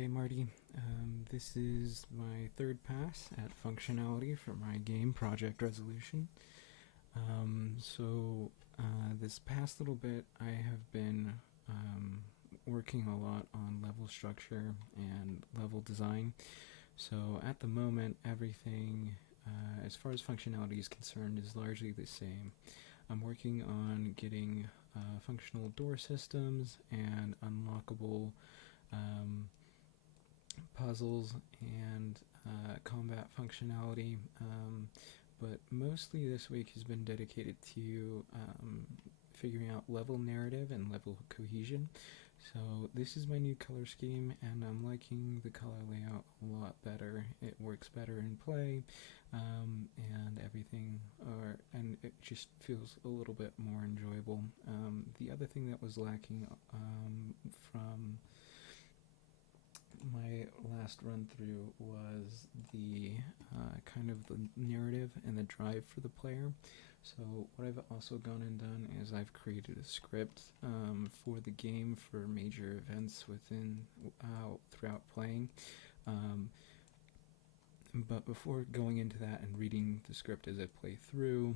Okay, Marty, this is my third pass at functionality for my game Project Resolution. This past little bit, I have been working a lot on level structure and level design. So at the moment, everything, as far as functionality is concerned, is largely the same. I'm working on getting functional door systems and unlockable puzzles and combat functionality, but mostly this week has been dedicated to figuring out level narrative and level cohesion. So this is my new color scheme, and I'm liking the color layout a lot better. It works better in play, and everything, and it just feels a little bit more enjoyable. The other thing that was lacking from my last run through was the kind of the narrative and the drive for the player. So what I've also gone and done is I've created a script for the game for major events throughout playing. But before going into that and reading the script as I play through,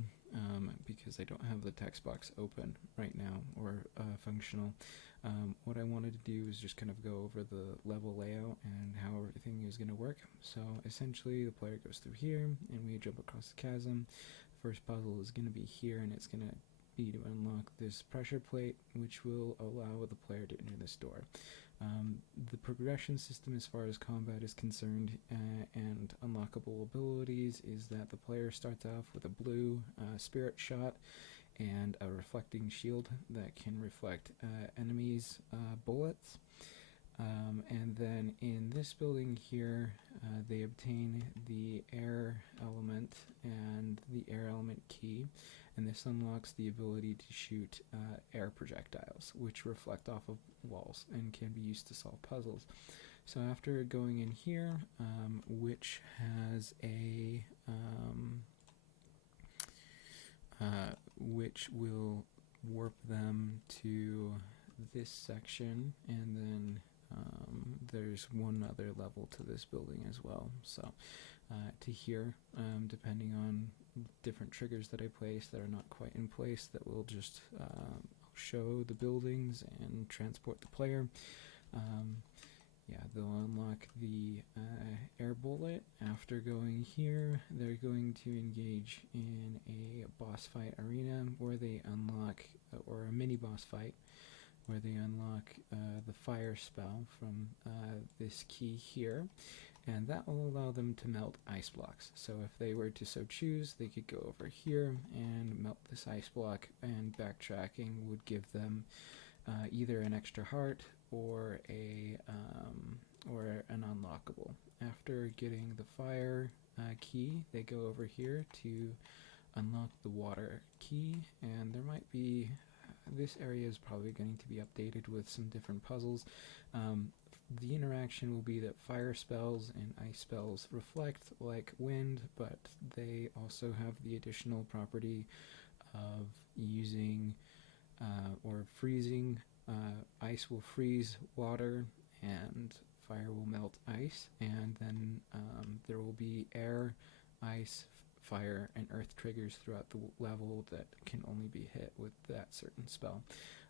because I don't have the text box open right now or functional, what I wanted to do is just kind of go over the level layout and how everything is going to work. So essentially the player goes through here and we jump across the chasm. The first puzzle is going to be here, and it's going to be to unlock this pressure plate, which will allow the player to enter this door. The progression system as far as combat is concerned and unlockable abilities is that the player starts off with a blue spirit shot and a reflecting shield that can reflect enemies' bullets. And then in this building here, they obtain the air element and the air element key, and this unlocks the ability to shoot air projectiles, which reflect off of walls and can be used to solve puzzles. So after going in here, which has which will warp them to this section, and then there's one other level to this building as well. So to here, depending on different triggers that I place that are not quite in place, that will just show the buildings and transport the player. They'll unlock the air bullet. After going here, they're going to engage in a boss fight arena where they unlock, or a mini boss fight, where they unlock the fire spell from this key here, and that will allow them to melt ice blocks. So if they were to so choose, they could go over here and melt this ice block, and backtracking would give them either an extra heart or an unlockable. After getting the fire key, they go over here to unlock the water key, and there might be, this area is probably going to be updated with some different puzzles. The interaction will be that fire spells and ice spells reflect like wind, but they also have the additional property of using or freezing. Ice will freeze water and fire will melt ice, and then there will be air, ice, fire, and earth triggers throughout the level that can only be hit with that certain spell.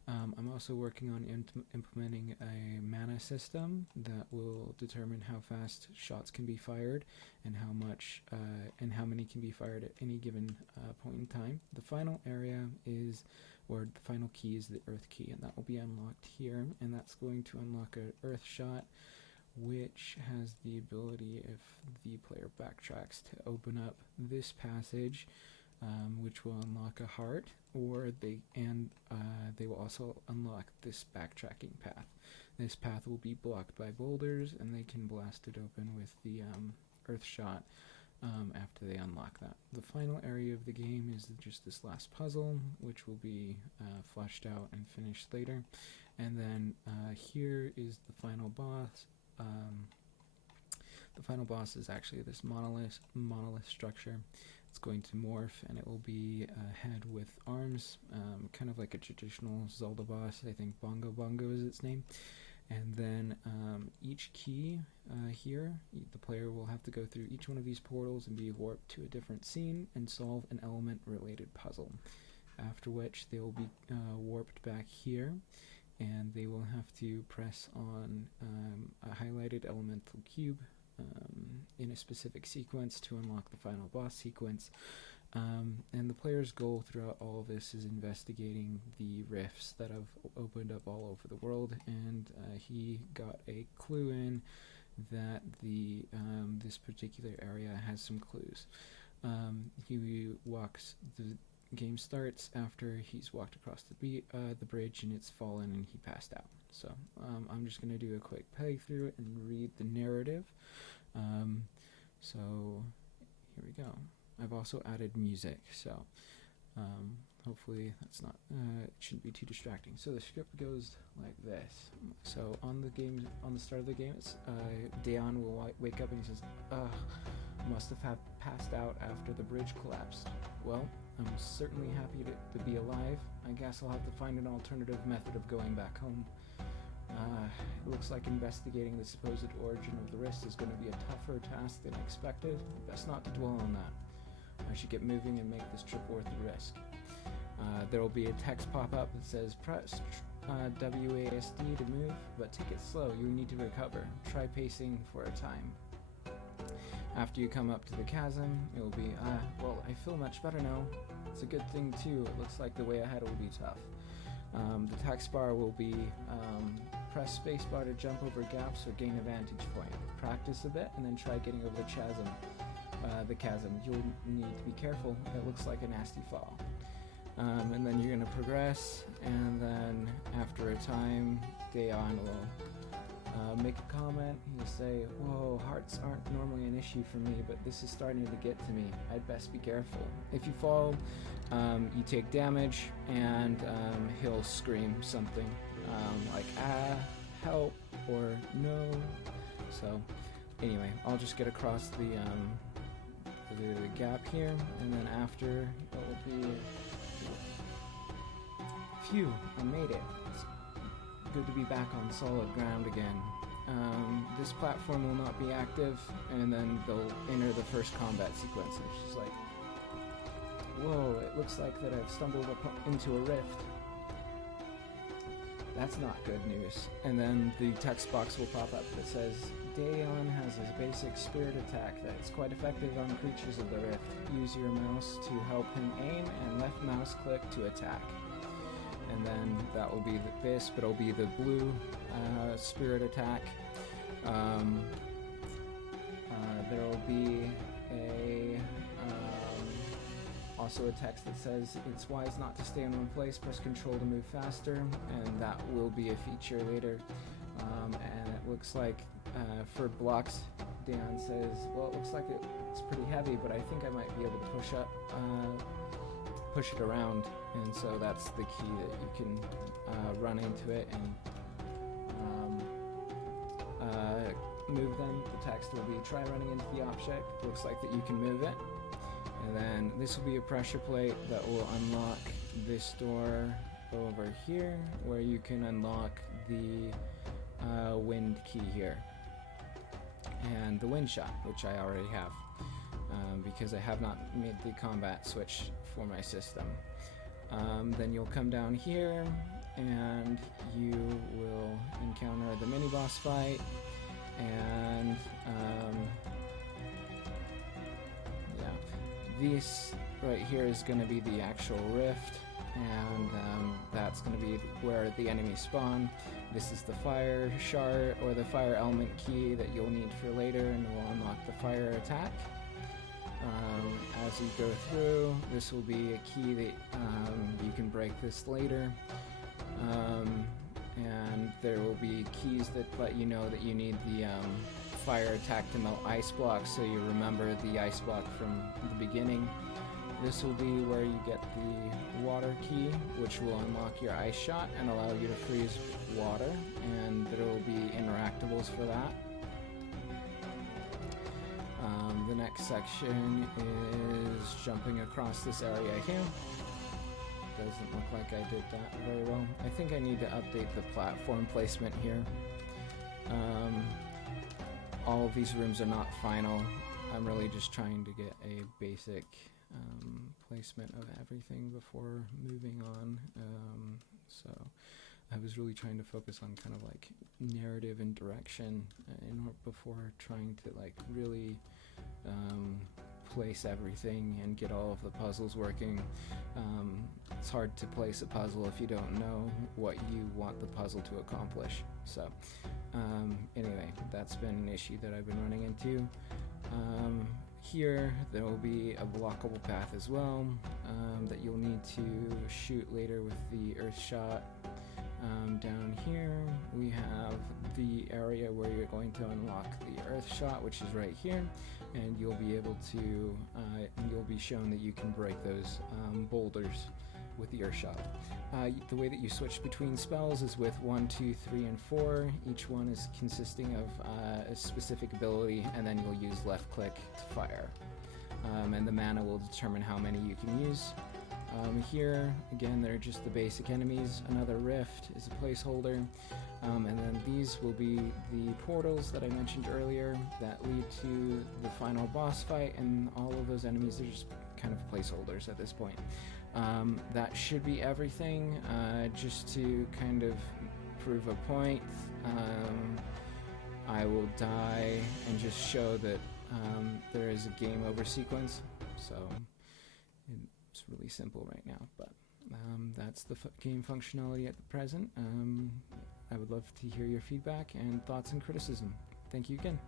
I'm also working on implementing a mana system that will determine how fast shots can be fired and how much and how many can be fired at any given point in time. The final area is, or the final key is the earth key, and that will be unlocked here, and that's going to unlock an earth shot, which has the ability, if the player backtracks, to open up this passage, which will unlock a heart, or they will also unlock this backtracking path. This path will be blocked by boulders, and they can blast it open with the earth shot after they unlock that. The final area of the game is just this last puzzle, which will be fleshed out and finished later. And then here is the final boss. The final boss is actually this monolith structure. It's going to morph, and it will be a head with arms, kind of like a traditional Zelda boss. I think Bongo Bongo is its name. And then each key here, the player will have to go through each one of these portals and be warped to a different scene and solve an element-related puzzle. After which they will be warped back here, and they will have to press on a highlighted elemental cube in a specific sequence to unlock the final boss sequence. And the player's goal throughout all of this is investigating the rifts that have opened up all over the world, and he got a clue in that this particular area has some clues. The game starts after he's walked across the bridge and it's fallen and he passed out. So I'm just going to do a quick playthrough and read the narrative. So here we go. I've also added music, so hopefully that's not it shouldn't be too distracting. So the script goes like this. So on the start of the game, it's Daeon will wake up and he says, must have passed out after the bridge collapsed. Well, I'm certainly happy to be alive. I guess I'll have to find an alternative method of going back home. It looks like investigating the supposed origin of the rift is going to be a tougher task than expected. Best not to dwell on that. I should get moving and make this trip worth the risk. There will be a text pop-up that says, press WASD to move, but take it slow, you need to recover. Try pacing for a time. After you come up to the chasm, it will be, well, I feel much better now. It's a good thing too, it looks like the way ahead will be tough. The text bar will be, press spacebar to jump over gaps or gain a vantage point. Practice a bit and then try getting over the chasm. You'll need to be careful, it looks like a nasty fall. And then you're going to progress, and then after a time, Daeon will make a comment. He'll say, whoa, hearts aren't normally an issue for me, but this is starting to get to me. I'd best be careful. If you fall, you take damage, and he'll scream something like, help, or no. So anyway, I'll just get across the gap here, and then after it will be, phew, I made it. It's good to be back on solid ground again. This platform will not be active, and then they'll enter the first combat sequence, and she's like, whoa, it looks like that I've stumbled into a rift. That's not good news. And then the text box will pop up that says, Daeon has his basic spirit attack that's quite effective on creatures of the rift. Use your mouse to help him aim and left mouse click to attack. And then that will be this, but it'll be the blue spirit attack. There will be also a text that says it's wise not to stay in one place, press control to move faster, and that will be a feature later. And it looks like for blocks, Daeon says, well, it looks like it's pretty heavy, but I think I might be able to push it around, and so that's the key that you can run into it and move them. The text will be try running into the object. Looks like that you can move it. And then this will be a pressure plate that will unlock this door over here, where you can unlock the wind key here. And the wind shot, which I already have, because I have not made the combat switch for my system. Then you'll come down here, and you will encounter the mini-boss fight, and this right here is going to be the actual rift, and that's going to be where the enemies spawn. This is the fire shard, or the fire element key that you'll need for later, and will unlock the fire attack. As you go through, this will be a key that you can break this later. And there will be keys that let you know that you need the fire attack to melt ice blocks, so you remember the ice block from the beginning. This will be where you get the water key, which will unlock your ice shot and allow you to freeze water, and there will be interactables for that. The next section is jumping across this area here. Doesn't look like I did that very well. I think I need to update the platform placement here. all of these rooms are not final. I'm really just trying to get a basic placement of everything before moving on. So I was really trying to focus on kind of like narrative and direction before trying to like really place everything and get all of the puzzles working. It's hard to place a puzzle if you don't know what you want the puzzle to accomplish. So anyway, that's been an issue that I've been running into. Here there will be a blockable path as well that you'll need to shoot later with the earth shot. Down here we have the area where you're going to unlock the earth shot, which is right here, and you'll be able to you'll be shown that you can break those boulders with the earth shot. The way that you switch between spells is with 1, 2, 3, and 4. Each one is consisting of a specific ability, and then you'll use left click to fire. And the mana will determine how many you can use. Here, again, they're just the basic enemies. Another rift is a placeholder. And then these will be the portals that I mentioned earlier that lead to the final boss fight, and all of those enemies are just kind of placeholders at this point. That should be everything. Just to kind of prove a point, I will die and just show that there is a game over sequence. So it's really simple right now, but that's the game functionality at the present. I would love to hear your feedback and thoughts and criticism. Thank you again.